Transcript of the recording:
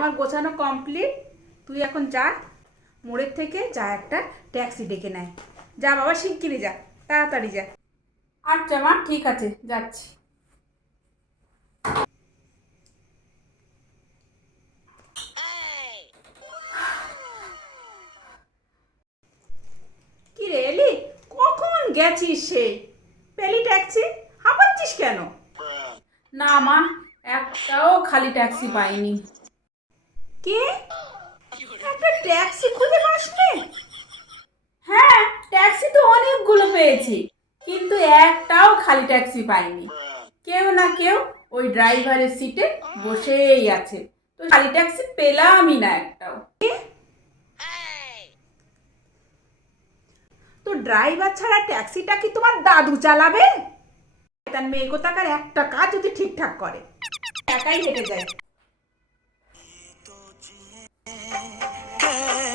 আমার গোছানো কমপ্লিট তুই এখন যা, মোড়ের থেকে যা একটা ট্যাক্সি ডেকে নেয়। যা বাবা শিগগিরি যা, তাড়াতাড়ি যা। আচ্ছা মা, ঠিক আছে, যাচ্ছি। কি রে কখন গেছিস সে? পেলি ট্যাক্সি হাঁপাচ্ছিস কেন? না মা, একটাও খালি ট্যাক্সি পাইনি। কে? একটা ট্যাক্সি খুঁজে পাসনি হ্যাঁ ট্যাক্সি তো অনেকগুলো পেয়েছি, কিন্তু একটাও খালি ট্যাক্সি পাইনি। কেউ না কেউ ওই ড্রাইভারের সিটে বসেই আছে। তো খালি ট্যাক্সি পেলামই না একটাও। তো ড্রাইভার ছাড়া ট্যাক্সিটা কি তোমার দাদু চালাবে? তার মেয়ে কোথাকার একটা কাজ যদি ঠিকঠাক করে। একাই হেঁটে যায়।